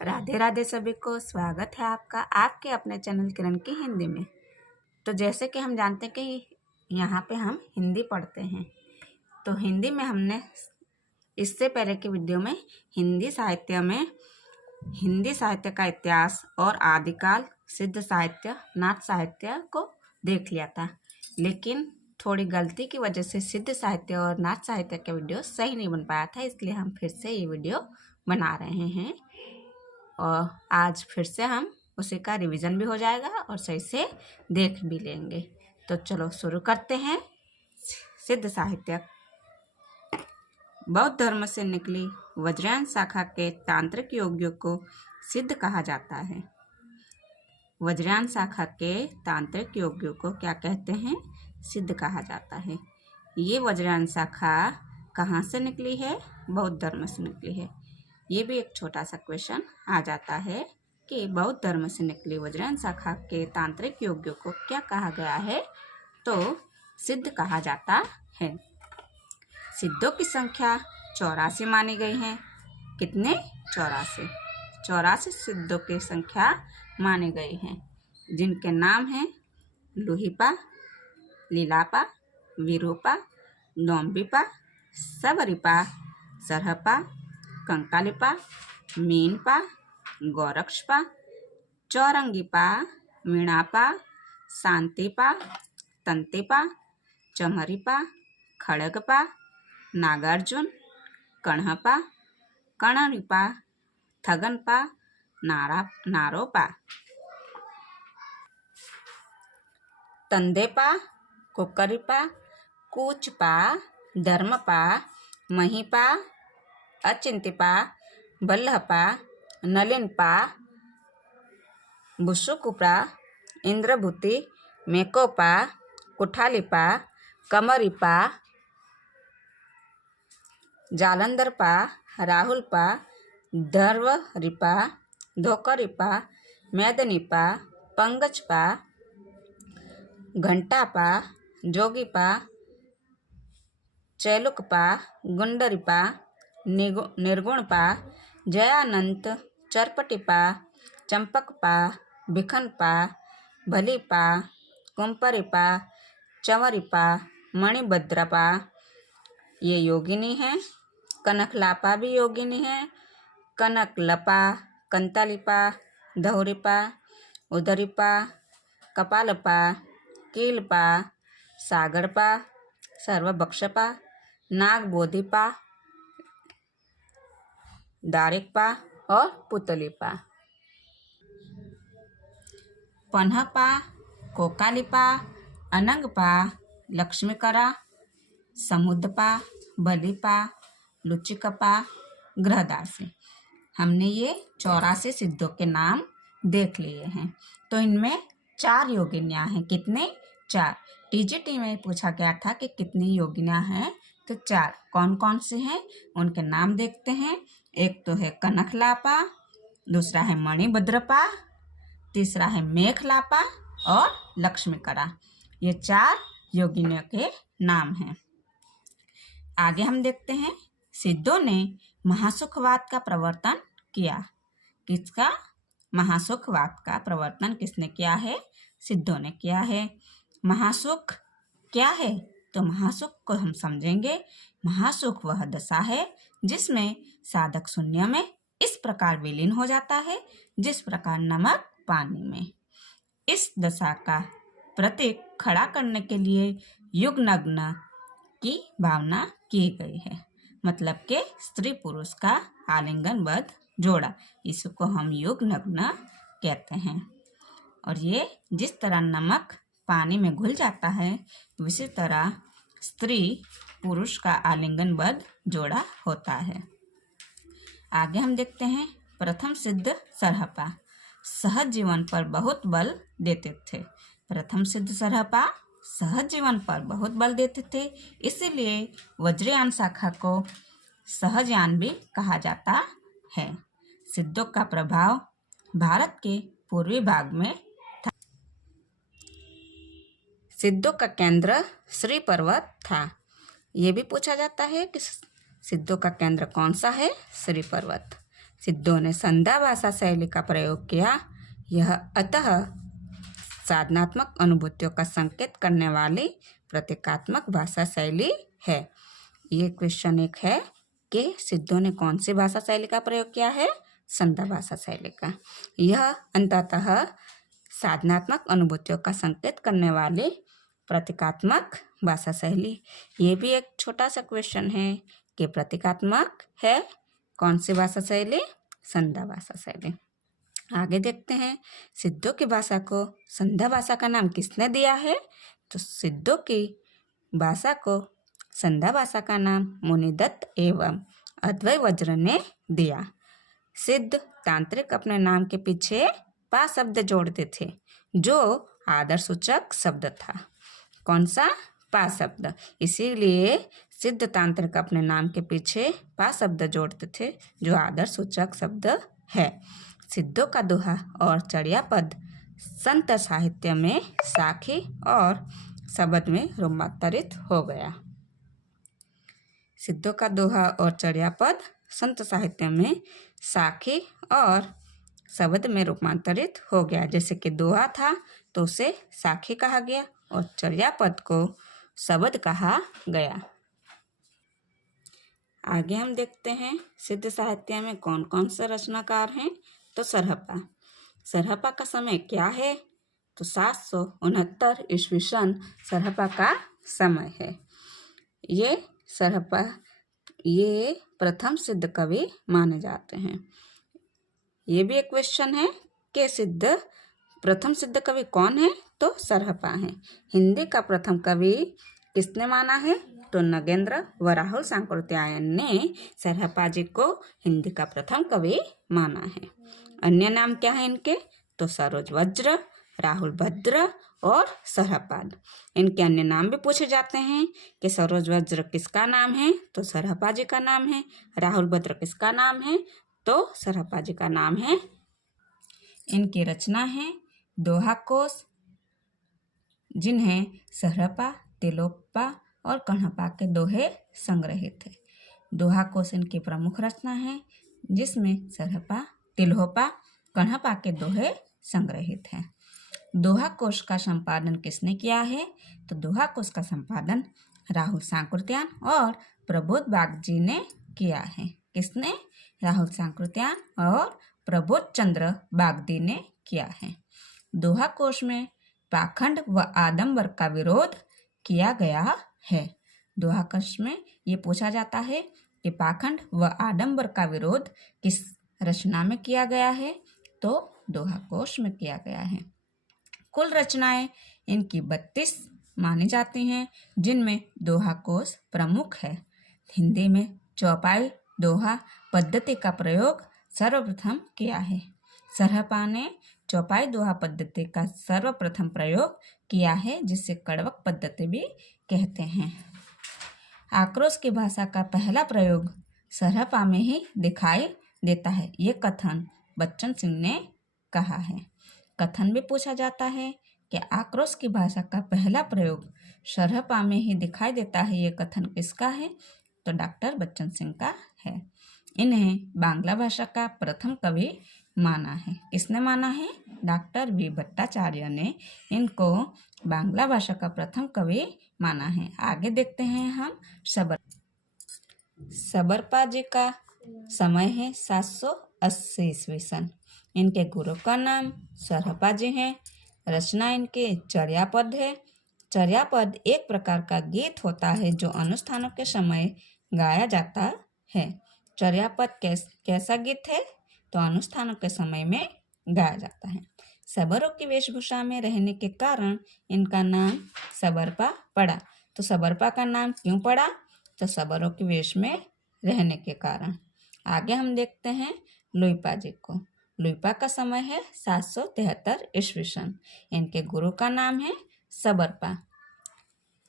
राधे राधे सभी को। स्वागत है आपका आपके अपने चैनल किरण की हिंदी में। तो जैसे कि हम जानते हैं कि यहाँ पे हम हिंदी पढ़ते हैं, तो हिंदी में हमने इससे पहले की वीडियो में हिंदी साहित्य का इतिहास और आदिकाल, सिद्ध साहित्य, नाथ साहित्य को देख लिया था। लेकिन थोड़ी गलती की वजह से सिद्ध साहित्य और नाथ साहित्य का वीडियो सही नहीं बन पाया था, इसलिए हम फिर से ये वीडियो बना रहे हैं और आज फिर से हम उसी का रिवीजन भी हो जाएगा और सही से देख भी लेंगे। तो चलो शुरू करते हैं। सिद्ध साहित्य। बौद्ध धर्म से निकली वज्रयान शाखा के तांत्रिक योगियों को सिद्ध कहा जाता है। वज्रयान शाखा के तांत्रिक योगियों को क्या कहते हैं? सिद्ध कहा जाता है। ये वज्रयान शाखा कहाँ से निकली है? बौद्ध धर्म से निकली है। ये भी एक छोटा सा क्वेश्चन आ जाता है कि बौद्ध धर्म से निकली वज्रयान शाखा के तांत्रिक योगियों को क्या कहा गया है? तो सिद्ध कहा जाता है। सिद्धों की संख्या 84 मानी गई है। कितने? 84 सिद्धों की संख्या मानी गई है, जिनके नाम हैं लुहिपा, लीलापा, विरूपा, डोम्बिपा, सबरिपा, सरहपा, कंकालिपा, मीनपा, गोरक्षपा, चौरंगीपा, मीणापा, शांतिपा, तंतिपा, चमरीपा, खड़गपा, नागार्जुन, कण्हपा, कणरिपा, थगनपा, नारोपा, तंदेपा, कुकरिपा, कूचपा, धर्मपा, महीपा, अचिंतिपा, बल्लहपा, नलिनपा, बुसुकुपा, इंद्रभूति, मेकोपा, कुठालिपा, कमरिपा, जालंधरपा, राहुलपा, धर्वरिपा, धोकरिपा, मैदनीपा, पंगचपा, घंटापा, जोगीपा, चैलुकपा, गुंडरिपा, निर्गुणपा, जयानंत, चरपटिपा, चंपकपा, भिखनपा, भलीपा, कुंपरिपा, चंवरिपा, मणिभद्रपा, ये योगिनी है। कनकलापा भी योगिनी है। कनकलपा, कंतालिपा, धौरिपा, उदरिपा, कपालपा, कीलपा, सागरपा, सर्वभक्षपा, नागबोधिपा, दारिकपा और पुतलीपा। पन्हपा, कोकालिपा, अनंगपा, लक्ष्मीकरा, समुद्रपा, बलिपा, लुचिकपा, गृहदासी। हमने ये 84 सिद्धों के नाम देख लिए हैं। तो इनमें 4 योगिनियाँ हैं। कितने? 4। टीजीटी में पूछा गया था कि कितनी योगिनियाँ हैं, तो 4। कौन कौन से हैं उनके नाम देखते हैं। एक तो है कनकलापा, दूसरा है मणिभद्रपा, तीसरा है मेखलापा और लक्ष्मीकरा। ये 4 योगिनियों के नाम हैं। आगे हम देखते हैं, सिद्धों ने महासुखवाद का प्रवर्तन किया। किसका? महासुखवाद का प्रवर्तन किसने किया है? सिद्धों ने किया है। महासुख क्या है? तो महासुख को हम समझेंगे। महासुख वह दशा है जिसमें साधक शून्य में इस प्रकार विलीन हो जाता है जिस प्रकार नमक पानी में। इस दशा का प्रतीक खड़ा करने के लिए युगनग्न की भावना की गई है। मतलब कि स्त्री पुरुष का आलिंगनबद्ध जोड़ा, इसको हम युगनग्न कहते हैं। और ये जिस तरह नमक पानी में घुल जाता है, उसी तरह स्त्री पुरुष का आलिंगनबद्ध जोड़ा होता है। आगे हम देखते हैं, प्रथम सिद्ध सरहपा सहज जीवन पर बहुत बल देते थे। प्रथम सिद्ध सरहपा सहज जीवन पर बहुत बल देते थे, इसीलिए वज्रयान शाखा को सहजयान भी कहा जाता है। सिद्धों का प्रभाव भारत के पूर्वी भाग में था। सिद्धों का केंद्र श्री पर्वत था। ये भी पूछा जाता है कि सिद्धों का केंद्र कौन सा है? श्री पर्वत। सिद्धों ने संध्या भाषा शैली का प्रयोग किया। यह अतः साधनात्मक अनुभूतियों का संकेत करने वाली प्रतीकात्मक भाषा शैली है। ये क्वेश्चन एक है कि सिद्धों ने कौन सी भाषा शैली का प्रयोग किया है? संध्या भाषा शैली का। यह अंततः साधनात्मक अनुभूतियों का संकेत करने वाली प्रतीकात्मक भाषा शैली। ये भी एक छोटा सा क्वेश्चन है कि प्रतीकात्मक है कौन सी भाषा शैली? संध्या भाषा शैली। आगे देखते हैं, सिद्धों की भाषा को संध्या भाषा का नाम किसने दिया है? तो सिद्धों की भाषा को संध्या भाषा का नाम मुनिदत्त एवं अद्वै वज्र ने दिया। सिद्ध तांत्रिक अपने नाम के पीछे पा शब्द जोड़ते थे जो आदर सूचक शब्द था। कौन सा? पा शब्द। इसीलिए सिद्ध तांत्रिक अपने नाम के पीछे पा शब्द जोड़ते थे जो आदर सूचक शब्द है। सिद्धों का दोहा और चर्या पद संत साहित्य में साखी और शब्द में रूपांतरित हो गया। सिद्धों का दोहा और चर्या पद संत साहित्य में साखी और शब्द में रूपांतरित हो गया। जैसे कि दोहा था तो उसे साखी कहा गया और चर्या पद को शब्द कहा गया। आगे हम देखते हैं सिद्ध साहित्य में कौन कौन से रचनाकार हैं। तो सरहपा। सरहपा का समय क्या है? तो 769 ईस्वी सन सरहपा का समय है। ये सरहपा ये प्रथम सिद्ध कवि माने जाते हैं। ये भी एक क्वेश्चन है कि प्रथम सिद्ध कवि कौन है? तो सरहपा है। हिंदी का प्रथम कवि किसने माना है? तो नगेंद्र व राहुल सांकृत्यायन ने सरहपा जी को हिंदी का प्रथम कवि माना है। अन्य नाम क्या है इनके? तो सरोज वज्र, राहुल भद्र और सरहपाद। इनके अन्य नाम भी पूछे जाते हैं कि सरोज वज्र किसका नाम है? तो सरहपा जी का नाम है। राहुल भद्र किसका नाम है? तो सरहपा जी का नाम है। इनकी रचना है दोहा कोश, जिन्हें सरहपा, तिलोपा और कण्हपा के दोहे संग्रहित है। दोहा कोश इनकी प्रमुख रचना है जिसमें सरहपा, तिलोपा, कण्हपा के दोहे संग्रहित हैं। दोहा कोश का संपादन किसने किया है? तो दोहा कोश का संपादन राहुल सांकृत्यायन और प्रबोध बाग जी ने किया है। किसने? राहुल सांकृत्यायन और प्रबोध चंद्र बागदी ने किया है। दोहा कोश में पाखंड व आडंबर का विरोध किया गया है। दोहा कोश में ये पूछा जाता है कि पाखंड व आडंबर का विरोध किस रचना में किया गया है? तो दोहा कोश में किया गया है। कुल रचनाएं इनकी 32 मानी जाती हैं, जिनमें दोहा कोश प्रमुख है। हिंदी में चौपाई दोहा पद्धति का प्रयोग सर्वप्रथम किया है। सरहपा ने चौपाई दोहा पद्धति का सर्वप्रथम प्रयोग किया है, जिसे कड़वक पद्धति भी कहते हैं। आक्रोश की भाषा का पहला प्रयोग सरहपा में ही दिखाई देता है। ये कथन बच्चन सिंह ने कहा है। कथन भी पूछा जाता है कि आक्रोश की भाषा का पहला प्रयोग सरहपा में ही दिखाई देता है। ये कथन किसका है? तो डॉक्टर बच्चन सिंह का है। इन्हें बांग्ला भाषा का प्रथम कवि माना है। किसने माना है? डॉक्टर वी भट्टाचार्य ने इनको बांग्ला भाषा का प्रथम कवि माना है। आगे देखते हैं हम सबरपा जी का समय है 780 ईस्वी सन। इनके गुरु का नाम सरहपा जी हैं। रचना इनके चर्या पद है। चर्या पद एक प्रकार का गीत होता है जो अनुष्ठानों के समय गाया जाता है। चर्या पद कैसा गीत है? तो अनुष्ठानों के समय में गाया जाता है। सबरों की वेशभूषा में रहने के कारण इनका नाम सबरपा पड़ा। तो सबरपा का नाम क्यों पड़ा? तो सबरों की वेश में रहने के कारण। आगे हम देखते हैं लुइपा जी को। लुइपा का समय है 773 ईस्वी सन। इनके गुरु का नाम है सबरपा।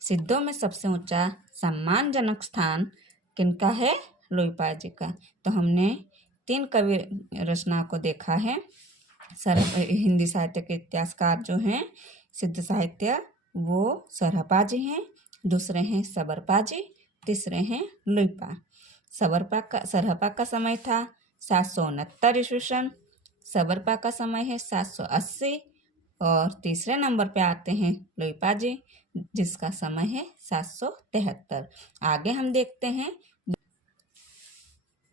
सिद्धों में सबसे ऊंचा सम्मानजनक स्थान किनका है? लुइपा जी का। तो हमने 3 कवि रचना को देखा है। हिंदी साहित्य के इतिहासकार जो हैं सिद्ध साहित्य, वो सरहपा जी हैं, दूसरे हैं सबरपा जी, तीसरे हैं लुइपा। सरहपा का समय था 769 ईस्वी सन। सबरपा का समय है 780। और तीसरे नंबर पे आते हैं लोईपा जी, जिसका समय है 773। आगे हम देखते हैं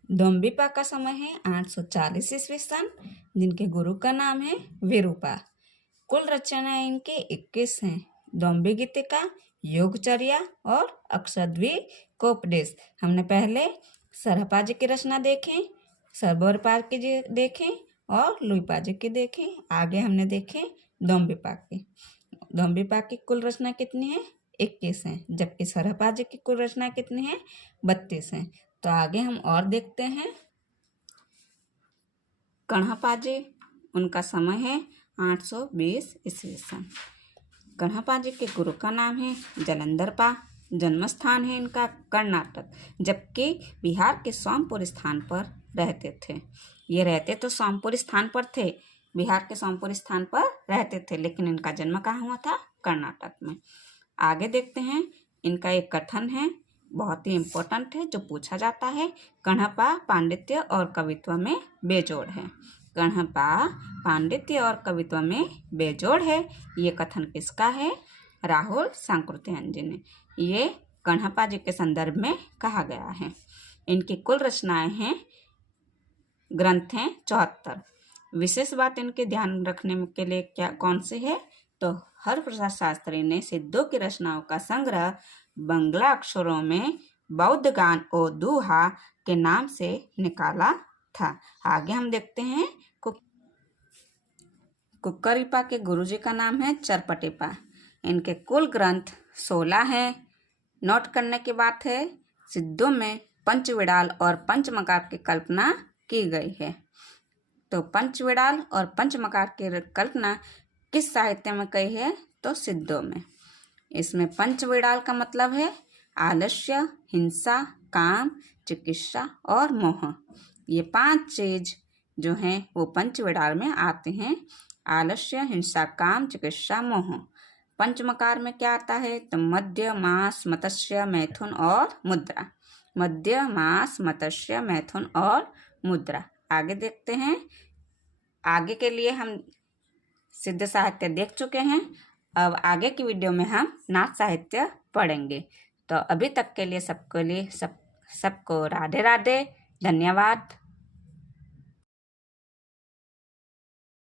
दोम्बिपा का समय है 840 ईस्वी सन, जिनके गुरु का नाम है विरूपा। कुल रचनाएं इनके 21 हैं। दोम्बी गीतिका, योगचर्या और अक्षरद्वीकोपदेश। हमने पहले सरहपा जी की रचना देखी, सबरपा की जी देखें और लुईपा जी की देखें। आगे हमने देखे दोम्बिपा की। दोम्बिपा की कुल रचना कितनी है? 21 हैं, जबकि सरहपा जी की कुल रचना कितनी है? 32 हैं। तो आगे हम और देखते हैं कण्हपा जी। उनका समय है 820 ईस्वी सन। कण्हपा जी के गुरु का नाम है जलंधरपा। जन्म स्थान है इनका कर्नाटक, जबकि बिहार के सोमपुर स्थान पर रहते थे। ये रहते तो सोमपुर स्थान पर थे, बिहार के सोमपुर स्थान पर रहते थे, लेकिन इनका जन्म कहाँ हुआ था? कर्नाटक में। आगे देखते हैं, इनका एक कथन है, बहुत ही इम्पोर्टेंट है, जो पूछा जाता है। कण्हपा पांडित्य और कवित्व में बेजोड़ है। कण्हपा पांडित्य और कवित्व में बेजोड़ है। ये कथन किसका है? राहुल सांकृत्यायन जी ने। ये कण्हपा जी के संदर्भ में कहा गया है। इनकी कुल रचनाएं हैं, ग्रंथ हैं 74। विशेष बात इनके ध्यान रखने के लिए क्या कौन से है? तो हरप्रसाद शास्त्री ने सिद्धों की रचनाओं का संग्रह बंगला अक्षरों में बौद्ध गान और दूहा के नाम से निकाला था। आगे हम देखते हैं कुक्करिपा के गुरुजी का नाम है चरपटिपा। इनके कुल ग्रंथ 16 हैं। नोट करने की बात है, सिद्धों में पंचविडाल और पंचमकार की कल्पना की गई है। तो पंचविडाल और पंचमकार की कल्पना किस साहित्य में कही है? तो सिद्धों में। इसमें पंचविडाल का मतलब है आलस्य, हिंसा, काम, चिकित्सा और मोह। ये 5 चीज जो हैं वो पंचविडाल में आते हैं। आलस्य, हिंसा, काम, चिकित्सा, मोह। पंचमकार में क्या आता है? तो मध्य, मास, मत्स्य, मैथुन और मुद्रा। मध्य, मास, मत्स्य, मैथुन और मुद्रा। आगे देखते हैं। आगे के लिए हम सिद्ध साहित्य देख चुके हैं। अब आगे की वीडियो में हम नाथ साहित्य पढ़ेंगे। तो अभी तक के लिए सबको राधे राधे, धन्यवाद।